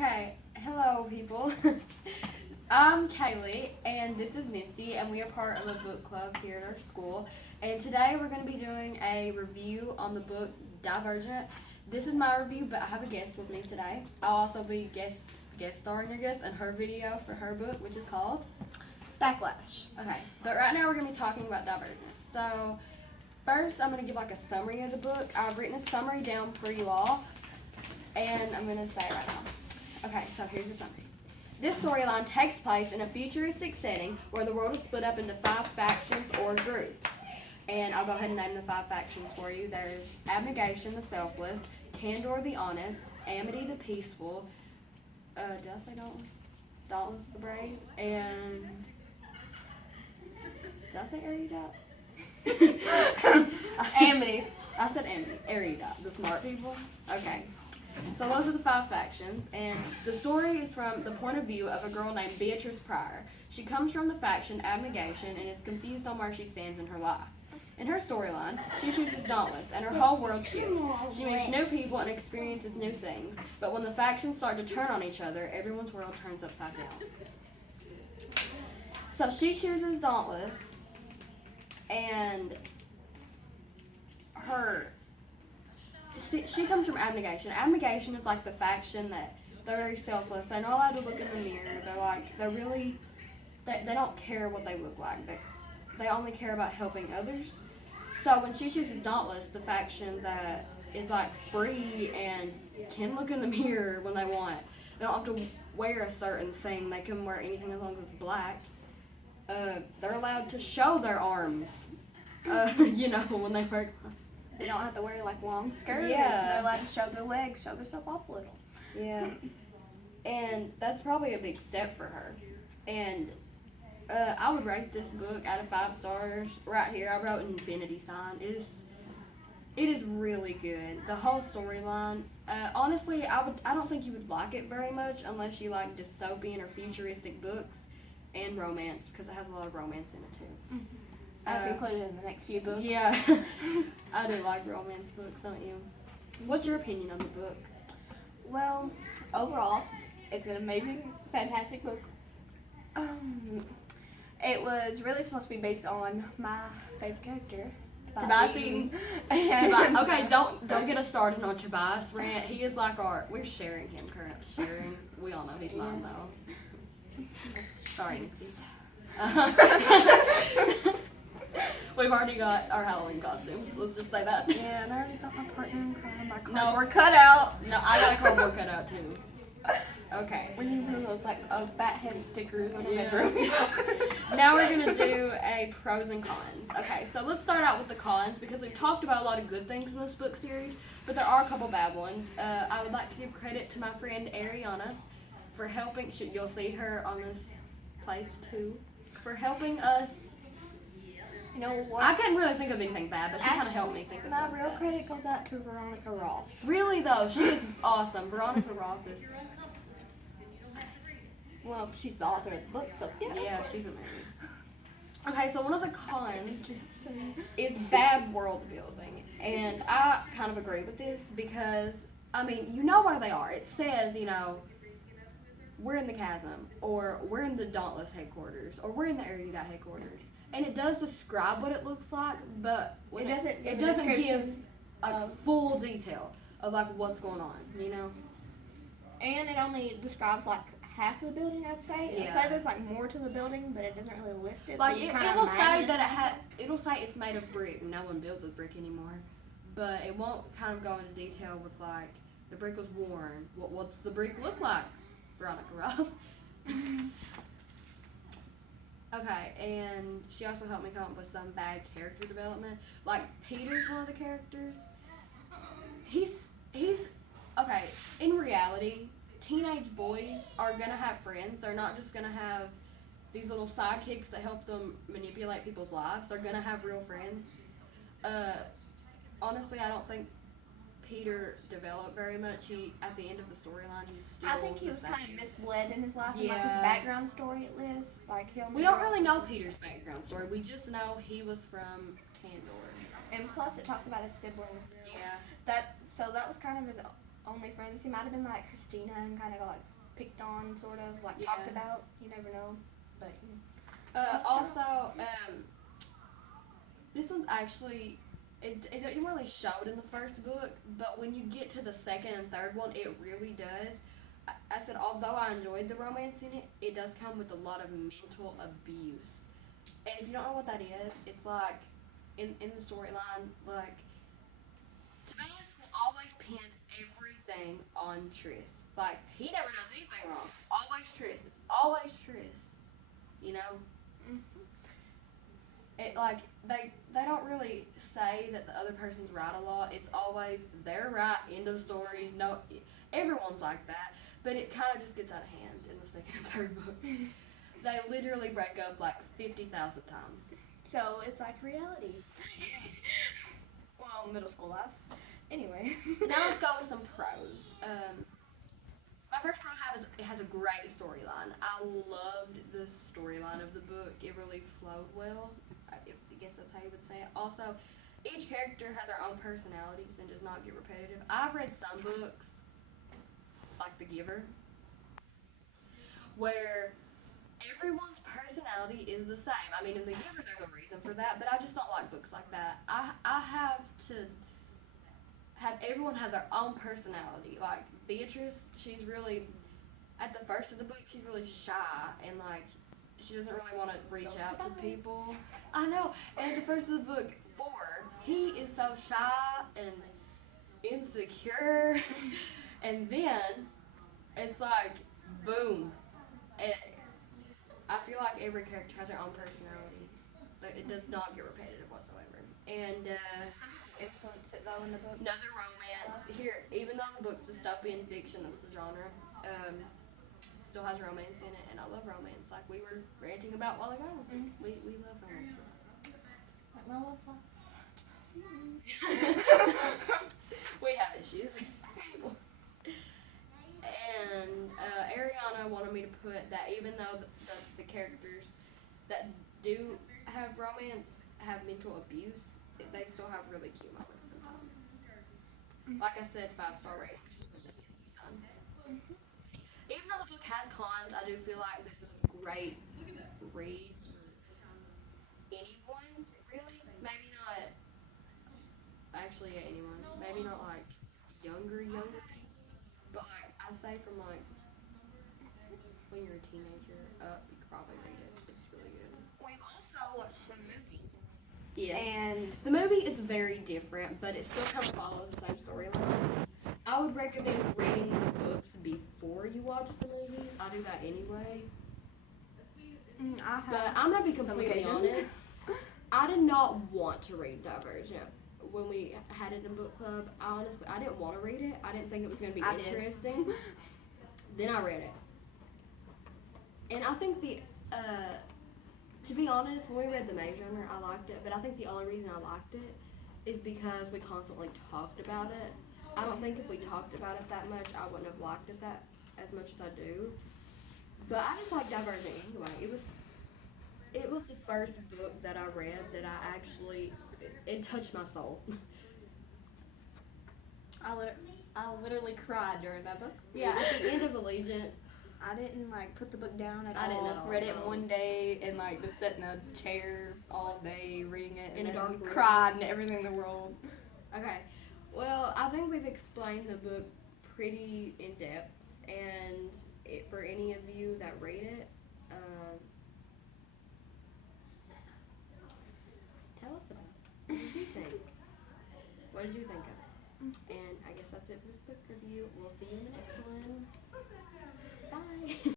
Okay, hello people. I'm Kaylee and this is Missy and we are part of a book club here at our school. And today we're going to be doing a review on the book Divergent. This is my review, but I have a guest with me today. I'll also be guest starring, I guess, in her video for her book, which is called Backlash. Okay, but right now we're going to be talking about Divergent. So first I'm going to give like a summary of the book. I've written a summary down for you all and I'm going to say it right now. Okay, so here's the summary. This storyline takes place in a futuristic setting where the world is split up into 5 factions or groups. And I'll go ahead and name the 5 factions for you. There's Abnegation the Selfless, Candor the Honest, Amity the Peaceful, did I say Dauntless? Dauntless the Brave, and did I say Erudite? Amity. I said Amity, Erudite, the smart people. Okay. So those are the 5 factions, and the story is from the point of view of a girl named Beatrice Pryor. She comes from the faction Abnegation and is confused on where she stands in her life. In her storyline, she chooses Dauntless, and her whole world shifts. She meets new people and experiences new things, but when the factions start to turn on each other, everyone's world turns upside down. So she chooses Dauntless, and she comes from Abnegation. Abnegation is like the faction that they're very selfless. They're not allowed to look in the mirror. They don't care what they look like. They only care about helping others. So when she chooses Dauntless, the faction that is like free and can look in the mirror when they want, they don't have to wear a certain thing. They can wear anything as long as it's black. They're allowed to show their arms, when they wear clothes. They don't have to wear like long skirts. Yeah. They're allowed to show their legs, show themselves off a little. Yeah. And that's probably a big step for her. And I would rate this book out of 5 stars. Right here, I wrote an infinity sign. It is really good. The whole storyline. Honestly, I don't think you would like it very much unless you like dystopian or futuristic books and romance, because it has a lot of romance in it too. Mm-hmm. That's included in the next few books. Yeah. I do like romance books, don't you? What's your opinion on the book? Well, overall, it's an amazing, fantastic book. It was really supposed to be based on my favorite character, Tobias Eden. Tobias. Okay, don't get us started on Tobias rant. He is like we're sharing him currently. Sharing. We all know he's mine though. Sorry, Missy. We've already got our Halloween costumes. Let's just say that. Yeah, and I already got my partner in crime, my No, cardboard cutout. No, I got a cardboard cutout too. Okay. We need one of those like fat head stickers in the Yeah. bedroom. Now we're gonna do a pros and cons. Okay, so let's start out with the cons because we've talked about a lot of good things in this book series, but there are a couple bad ones. I would like to give credit to my friend Ariana for helping. You'll see her on this place too, for helping us. You know what? I couldn't really think of anything bad, but she kind of helped me think of My something real bad. credit goes out to Veronica Ross. Really though, she is awesome. Veronica Roth is. Well, she's the author of the book, so Yeah, she's amazing. Okay, so one of the cons is bad world building, and I kind of agree with this because, I mean, you know where they are. It says, we're in the Chasm, or we're in the Dauntless headquarters, or we're in the Erudite headquarters, and it does describe what it looks like, but when it doesn't give a full detail of like what's going on, And it only describes like half of the building, I'd say. Yeah. I'd say there's like more to the building, but it doesn't really list it. Like but you it kinda will say imagine. that it'll say it's made of brick. No one builds with brick anymore, but it won't kind of go into detail with like the brick was worn. What's the brick look like? Veronica Roth. Okay, and she also helped me come up with some bad character development. Like Peter's one of the characters. He's okay. In reality, teenage boys are gonna have friends. They're not just gonna have these little sidekicks that help them manipulate people's lives. They're gonna have real friends. Honestly, I don't think Peter developed very much. At the end of the storyline, he's still. I think he was kind of misled in his life, and like Yeah. his background story it lists. Like We don't really know Peter's background story. We just know he was from Candor. And plus, it talks about his siblings. Yeah. So that was kind of his only friends. He might have been like Christina and kind of got like picked on, sort of like talked Yeah. about. You never know, but Also, this one's actually it didn't really show it in the first book, but when you get to the second and third one, it really does. I said although I enjoyed the romance in it, it does come with a lot of mental abuse. And if you don't know what that is, it's like in the storyline, like Tobias will always pin everything on Tris. Like he never does anything wrong. Always Tris. It's always Tris. You know? It like they don't really say that the other person's right a lot. It's always they're right, end of story. No, everyone's like that, but it kind of just gets out of hand in the second and third book. They literally break up like 50,000 times. so it's like reality. Well, middle school life. Anyway. Now let's go with some pros. My first pro has a great storyline. I loved the storyline of the book. It really flowed well. I guess that's how you would say it. Also, each character has their own personalities and does not get repetitive. I've read some books, like The Giver, where everyone's personality is the same. I mean, in The Giver, there's a reason for that, but I just don't like books like that. I have to have everyone have their own personality. Like Beatrice, she's really at the first of the book, she's really shy and like she doesn't really want to reach out to people. I know. And at the first of the book, 4, he is so shy and insecure, and then it's like boom. I feel like every character has their own personality. Like it does not get repetitive whatsoever. And Influence it though in the book. another romance here, even though the book's dystopian fiction, that's the genre. Still has romance in it, and I love romance. Like we were ranting about a while ago. We love romance books. Like my love life. We have issues. And Ariana wanted me to put that even though the characters that do have romance have mental abuse, they still have really cute moments sometimes. Like I said, 5-star rating, which is even though the book has cons, I do feel like this is a great read for anyone, really. Maybe not actually anyone. Maybe not like younger people. But like I say from like when you're a teenager up, you could probably read it. It's really good. We've also watched the movie. Yes. And The movie is very different, but it still kind of follows the same storyline. I would recommend reading the books before you watch the movies. I do that anyway. I have. But I'm gonna be completely occasions. honest. I did not want to read Divergent when we had it in book club. I didn't want to read it. I didn't think it was gonna be I did. interesting. Then I read it, and I think to be honest, when we read The Maze Runner, I liked it. But I think the only reason I liked it is because we constantly talked about it. I don't think if we talked about it that much, I wouldn't have liked it that as much as I do. But I just like Divergent anyway. It was the first book that I read that I actually it touched my soul. I literally cried during that book. Yeah, at the end of Allegiant, I didn't like put the book down at I all. didn't at all, Read it no. one day and like just sat in a chair all day reading it In a and dark then room. cried and everything in the world. okay. Well, I think we've explained the book pretty in depth, and for any of you that read it, tell us about it. What did you think? What did you think of it? And I guess that's it for this book review. We'll see you in the next one. Bye.